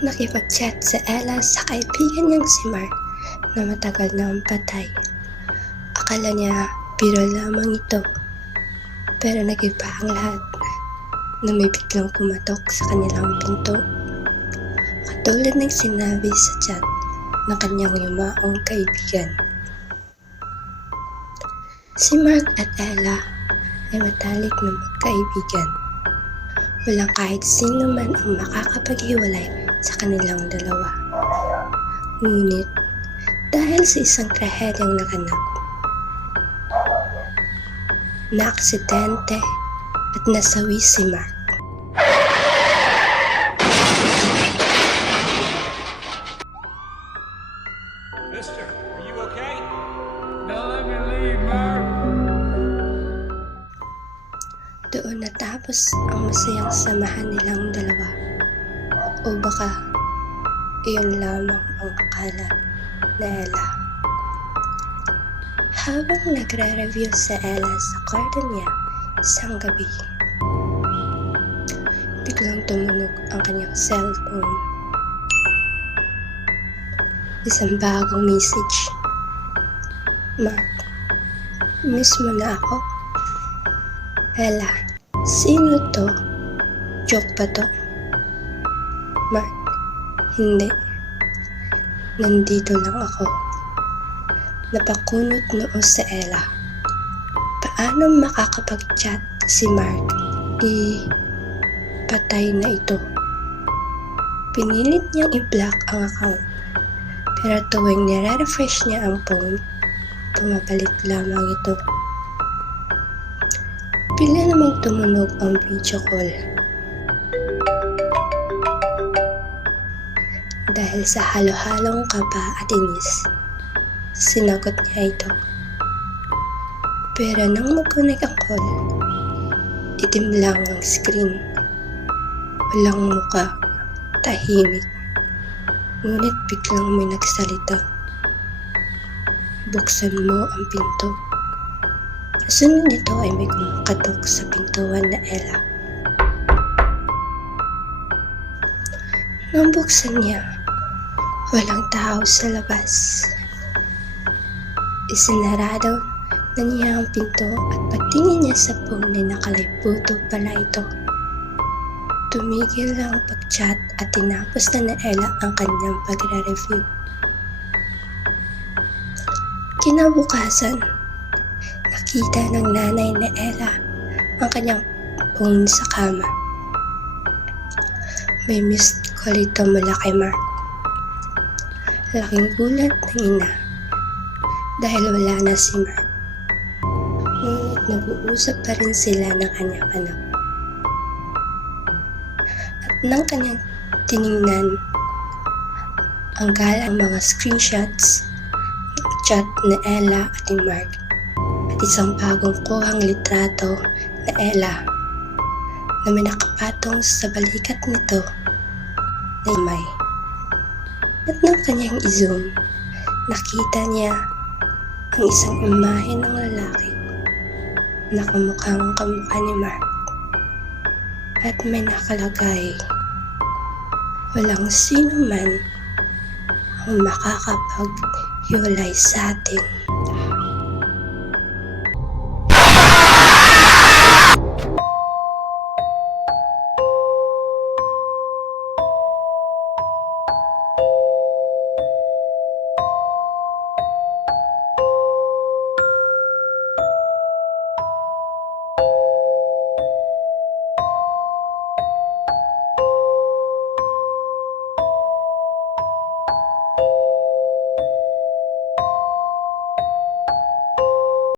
Nakipag-chat si Ella sa kaibigan niyang si Mark na matagal na ang patay. Akala niya biro lamang ito, pero nag-iba ang lahat na may biglang kumatok sa kanilang pinto. Katulad ng sinabi sa chat ng kanyang yumaong kaibigan. Si Mark at Ella ay matalik na magkaibigan. Walang kahit sino man ang makakapaghiwalay sa kanilang dalawa. Ngunit, dahil sa isang trahedyang naganap, naaksidente at nasawi si Mark. Mister, are you okay? Don't let me leave, Mark. Doon natapos ang masayang samahan nilang dalawa. O baka, iyon lamang ang akala na Ella. Habang nagre-review sa Ella sa kwarto niya isang gabi, biglang tumunog ang kanyang cellphone. Isang bagong message. Mark, miss mo na ako? Ella, sino to? Joke ba to? Mark, hindi. Nandito lang ako. Napakunot noo sa Ella. Paano makakapag-chat si Mark? Patay na ito. Pinilit niyang i-block ang account. Pero tuwing nire-refresh niya ang phone, pumabalik lamang ito. Bigla namang tumunog ang video call. Dahil sa halo-halong kaba at inis, sinagot niya ito. Pero nang mag-connect ang call, itim lang ang screen. Walang muka, tahimik. Ngunit biglang may nagsalita. Buksan mo ang pinto. Kasunod nito ay may kumakatok sa pintuan na Ella. Nang buksan niya, walang tao sa labas. Isinarado na niya ang pinto at pagtingin niya sa phone ay nakaliputo pala ito. Tumigil ang pag-chat at tinapos na Ella ang kanyang pagre-review. Kinabukasan, nakita ng nanay na Ella ang kanyang phone sa kama. May missed call ito mula kay Mark. Laking gulat ng ina dahil wala na si Mark. Ngunit nag-uusap pa rin sila ng kanyang anak. At nang kanyang tiningnan ang galang mga screenshots ng chat na Ella at ni Mark at isang bagong kuhang litrato na Ella na may nakapatong sa balikat nito na imay. At nang kanyang i-zoom, nakita niya ang isang imahe ng lalaki na kamukhang kamukha ni Mark. At may nakalagay, walang sino man ang makakapaghiwalay sa atin.